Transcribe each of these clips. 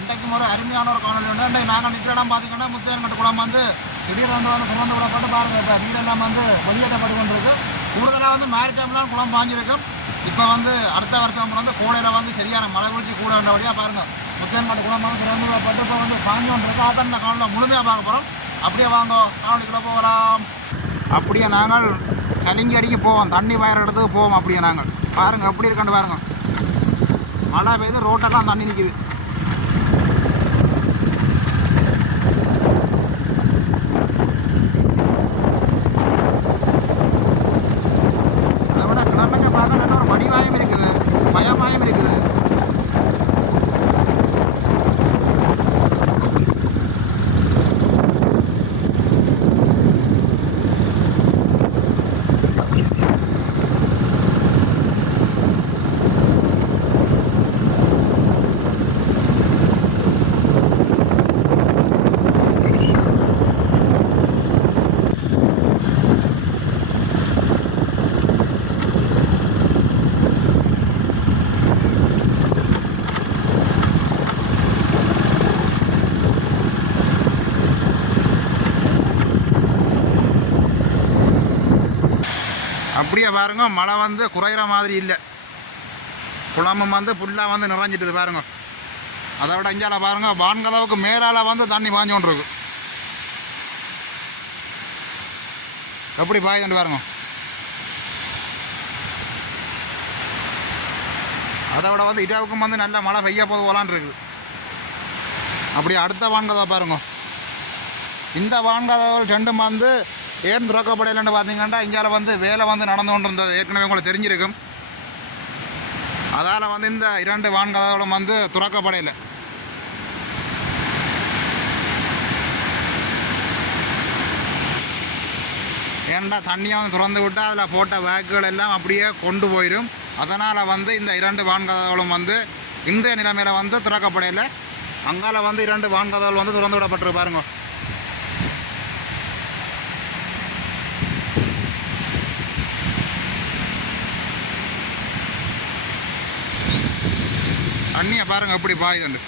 இன்றைக்கும் ஒரு அருமையான ஒரு காணொலி உண்டு. இன்றைக்கு நாங்கள் நிற்கிற இடம் பார்த்தீங்கன்னா முத்தையன்கட்டு குளம் வந்து திடீர் வந்து திறந்து விடப்பட்டு பாருங்கள். இப்போ நீரெல்லாம் வந்து வெளியேற்றப்பட்டு கொண்டிருக்கு. கூடுதலாக வந்து மேரிடைம்லாம் குளம் பாஞ்சிருக்கும். இப்போ வந்து அடுத்த வருஷம் வந்து கோடையில் வந்து சரியான மழை வீழ்ச்சி கூட வேண்டியபடியாக பாருங்கள். முத்தையன்கட்டு குளம் வந்து திறந்து விடப்பட்டு இப்போ வந்து பாஞ்சு கொண்டிருக்கு. அதான் இந்த காணொலியில் முழுமையாக பார்க்க போகிறோம். அப்படியே வாங்க காணொலிக்குள்ளே போகலாம். அப்படியே நாங்கள் கலிங்கி அடிக்க போவோம், தண்ணி வயர் இடத்துக்கு போவோம். அப்படியே நாங்கள் பாருங்கள் எப்படி இருக்கான்னு பாருங்கள். மழை பெய்து ரோட்டெல்லாம் தண்ணி நிற்கிது. அதை விட கிழமைக்கு பார்க்க நல்ல ஒரு வடிவாயம் இருக்குது, பயமாயம் இருக்குது. அப்படியே பாருங்க, மழை வந்து குறையிற மாதிரி இல்லை. குளமும் வந்து ஃபுல்லாக வந்து நிறைஞ்சிட்டுது பாருங்க. அதை விட இஞ்சால பாருங்க, வான்கதவுக்கு மேலால் வந்து தண்ணி பாஞ்சு கொண்டிருக்கு. எப்படி பாயுதுன்னு பாருங்க. அதை விட வந்து இடாவுக்கும் வந்து நல்ல மழை பெய்ய போது போலான் இருக்குது. அப்படி அடுத்த வான்கதவை பாருங்க. இந்த வான்கதவுகள் ரெண்டும் வந்து ஏன் துறக்கப்படையிலன்னு பார்த்தீங்கன்னா இங்கால வந்து வேலை வந்து நடந்து கொண்டு இருந்தது. ஏற்கனவே உங்களுக்கு தெரிஞ்சிருக்கும். அதால் வந்து இந்த 2 வான்கதவுகளும் வந்து துறக்கப்படையில். ஏன்டா தண்ணியை வந்து திறந்து விட்டால் அதில் போட்ட வேக்குகள் எல்லாம் அப்படியே கொண்டு போயிடும். அதனால் வந்து இந்த 2 வான்கதவுகளும் வந்து இன்றைய நிலைமையில் வந்து திறக்கப்படையில். அங்கால வந்து 2 வான்கதவுகள் வந்து திறந்து விடப்பட்டிருக்கு பாருங்க. தண்ணியை பாருங்கள் எப்படி பாயுதுண்டு.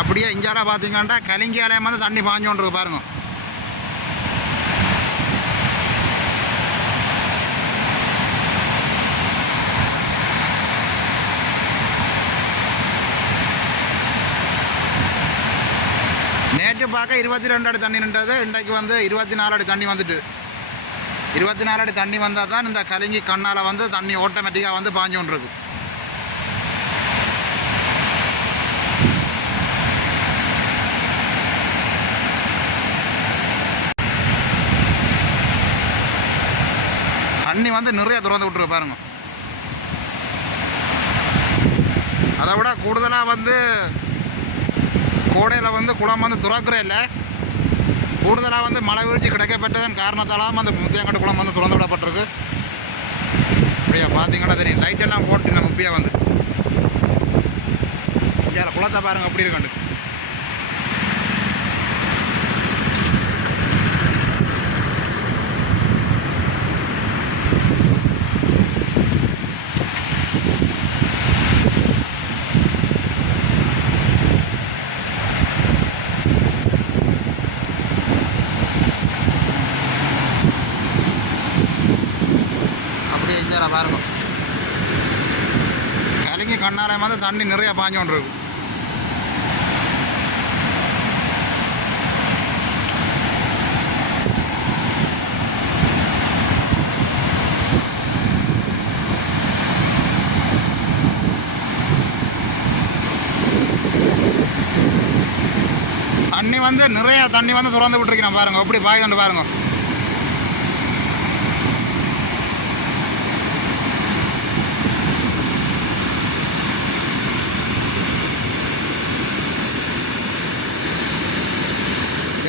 அப்படியே இஞ்சால பார்த்தீங்கன்னா கலிங்கி ஆலயம் வந்து தண்ணி பாஞ்சோன்றது பாருங்க. நேற்று பார்க்க 22 அடி தண்ணி நின்றது. இன்றைக்கு வந்து 24 அடி தண்ணி வந்துட்டு. 24 அடி தண்ணி வந்தால் தான் இந்த கலிங்கி கண்ணால் வந்து தண்ணி ஆட்டோமேட்டிக்காக வந்து பாஞ்சு கொண்டிருக்கு. தண்ணி வந்து நிறைய திறந்து விட்டுருக்கு பாருங்க. அதை விட கூடுதலாக வந்து கோடையில் வந்து குளம் வந்து துறக்கிற இல்லை. கூடுதலாக வந்து மழை வீழ்ச்சி கிடைக்கப்பட்டதன் காரணத்தாலும் அந்த முத்தையன்கட்டு குளம் வந்து திறந்து விடப்பட்டிருக்கு. அப்படியே பார்த்தீங்கன்னா தெரியும், லைட்டெல்லாம் போட்டு நம்ம இப்பயே வந்து இங்கே குளத்தை பாருங்கள் அப்படி இருக்காண்டு. பாருங்க, கலிங்கி கண்ணாலயம் வந்து தண்ணி நிறைய பாஞ்சு கொண்டு இருக்கு. தண்ணி வந்து நிறைய தண்ணி வந்து திறந்து விட்டுருக்கேன் பாருங்க எப்படி பாயுதுன்னு பாருங்க.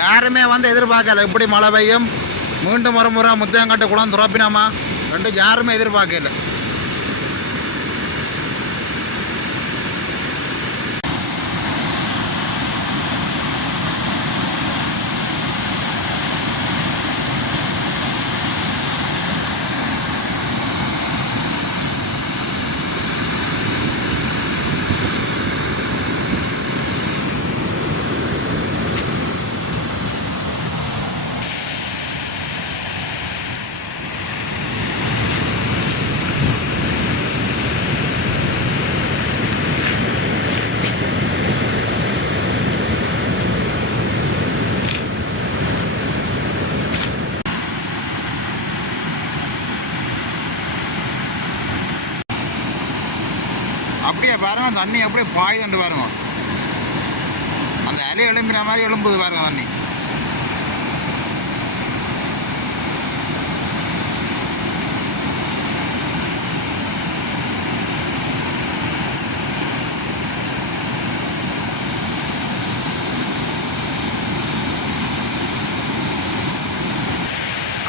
யாருமே வந்து எதிர்பார்க்கல இப்படி மழை பெய்யும், மீண்டும் ஒரு முறை முத்தையன்கட்டு குளம் துறப்பினாமா ரெண்டு யாருமே எதிர்பார்க்கல. அப்படியே பாருங்க தண்ணி அப்படியே பாயுதுண்டு பாருங்க. அந்த அலை எழும்புற மாதிரி எழும்புது பாருங்க தண்ணி.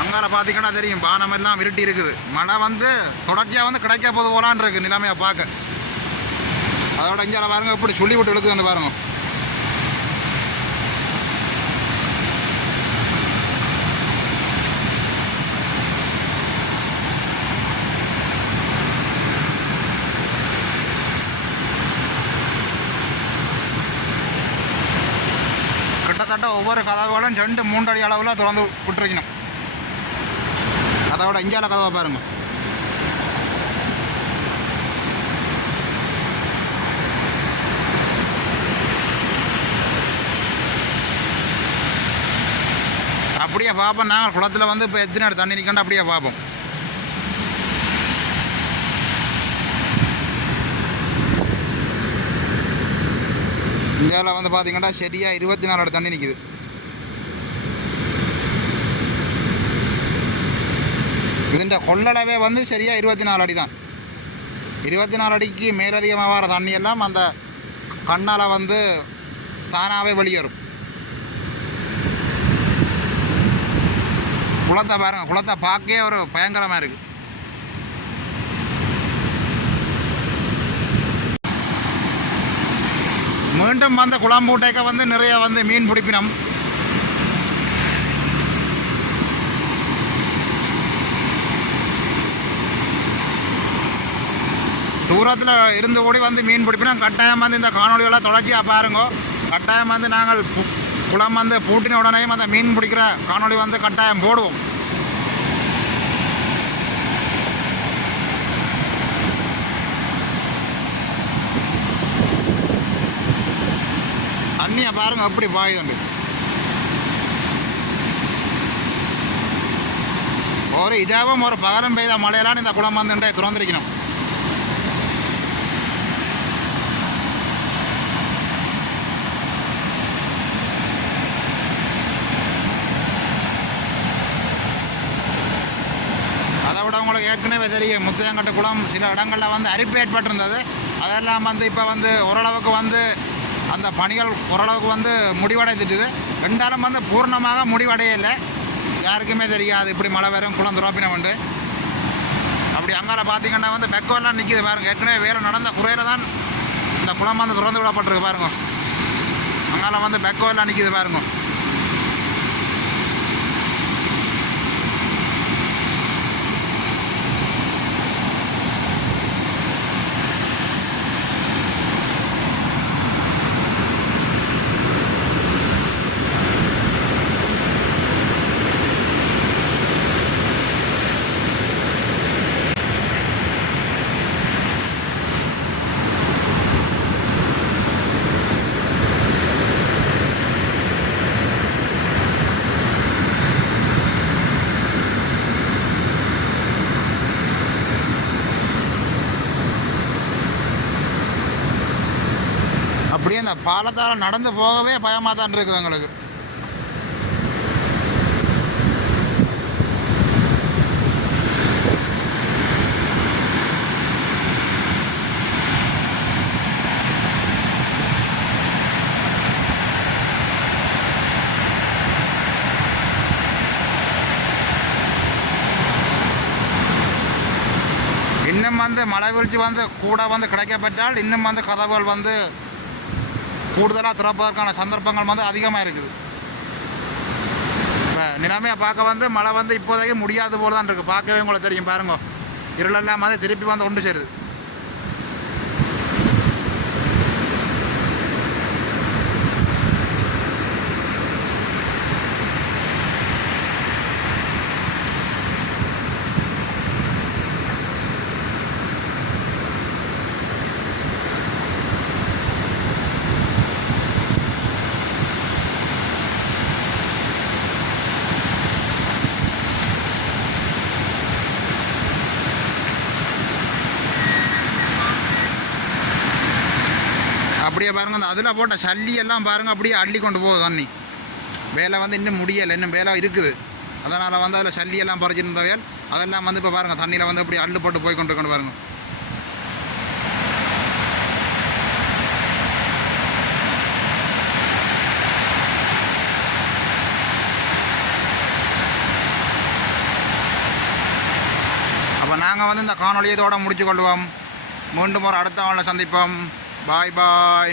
அங்கால பார்த்தீங்கன்னா தெரியும் பானம் எல்லாம் இருட்டி இருக்குது. மழை வந்து தொடர்ச்சியாக வந்து கிடைக்க போது போலான் இருக்கு நிலைமையை பார்க்க. அதோட இஞ்சால பாருங்க எப்படி சொல்லி விட்டு இழுக்குதுன்னு பாருங்க. கிட்டத்தட்ட ஒவ்வொரு கதவுகளும் 2-3 அடி அளவில் திறந்து விட்டுருக்கணும். அதோட இஞ்சால கதவை பாருங்க. அப்படியே பார்ப்போம் நாங்கள் குளத்தில் வந்து இப்போ எத்தனை தண்ணி நிற்கணும் அப்படியே பார்ப்போம். இந்தியாவில் வந்து பார்த்தீங்கன்னா சரியாக 24 அடி தண்ணி நிற்குது. இதுன்ற கொள்ளளவே வந்து சரியாக 24 அடி தான். 24 அடிக்கு மேலதிகமாக வர தண்ணியெல்லாம் அந்த கண்ணால் வந்து தானாகவே வெளியேறும். குளத்தை பாருங்கள், குளத்தை பார்க்கவே ஒரு பயங்கரமாக இருக்குது. மீண்டும் வந்து குளம்பூட்டைக்க வந்து நிறைய வந்து மீன் பிடிப்பினம். தூரத்தில் இருந்து ஓடி வந்து மீன் பிடிப்பினோம். கட்டாயம் வந்து இந்த காணொலியெல்லாம் தொடர்ச்சியாக பாருங்க. கட்டாயம் வந்து நாங்கள் குளம் வந்து பூட்டின உடனேயும் அந்த மீன் பிடிக்கிற காணொலி வந்து கட்டாயம் போடுவோம். தண்ணியை பாருங்க எப்படி பாயுதுண்டு. ஒரு இடாவும் ஒரு பகரம் பெய்த மழையெல்லாம் இந்த குளம் வந்து திறந்திருக்கணும். அதை விட உங்களுக்கு ஏற்கனவே தெரியும் முத்தையங்கட்டு குளம் சில இடங்களில் வந்து அரிப்பு ஏற்பட்டிருந்தது. அதெல்லாம் வந்து இப்போ வந்து ஓரளவுக்கு வந்து அந்த பணிகள் ஓரளவுக்கு வந்து முடிவடைந்துட்டுது. ரெண்டாலும் வந்து பூர்ணமாக முடிவடையலை. யாருக்குமே தெரியாது இப்படி மழை வரும் குளம் துறப்பினம் உண்டு. அப்படி அங்கால பார்த்தீங்கன்னா வந்து பெக்கோலாம் நிற்கிது பாருங்கள். ஏற்கனவே வேலை நடந்த குறையில் தான் இந்த குளம் வந்து திறந்து விடப்பட்டிருக்கு பாருங்க. அங்கால வந்து பெக்கோலாம் நிற்கிது பாருங்க. அப்படியே அந்த பாலத்தால் நடந்து போகவே பயமாக தான் இருக்குது எங்களுக்கு. இன்னும் வந்து மழை வீழ்ச்சி வந்து கூட வந்து கிடைக்கப்பட்டால் இன்னும் வந்து கதவுகள் வந்து கூடுதலாக திறப்பதற்கான சந்தர்ப்பங்கள் வந்து அதிகமாக இருக்குது. இப்போ நிலைமையை பார்க்க வந்து மழை வந்து இப்போதைக்கு முடியாத போல தான் இருக்குது. பார்க்கவே உங்களுக்கு தெரியும் பாருங்க. இருளெல்லாம் வந்து திருப்பி வந்து ஒன்று சேருது. அப்படியே பாருங்கள் அந்த அதில் போட்ட சல்லி எல்லாம் பாருங்கள் அப்படியே அள்ளி கொண்டு போகுது தண்ணி. வேலை வந்து இன்னும் முடியலை, இன்னும் வேலை இருக்குது. அதனால் வந்து அதில் சல்லியெல்லாம் பறிச்சிருந்தவையல் அதெல்லாம் வந்து இப்போ பாருங்கள் தண்ணியில் வந்து அப்படி அள்ளு போட்டு போய் கொண்டு பாருங்கள். அப்போ நாங்கள் வந்து இந்த காணொலியத்தோடு முடிச்சு கொள்வோம். மீண்டும் ஒரு அடுத்த நாளில் சந்திப்போம். பாய் பாய்.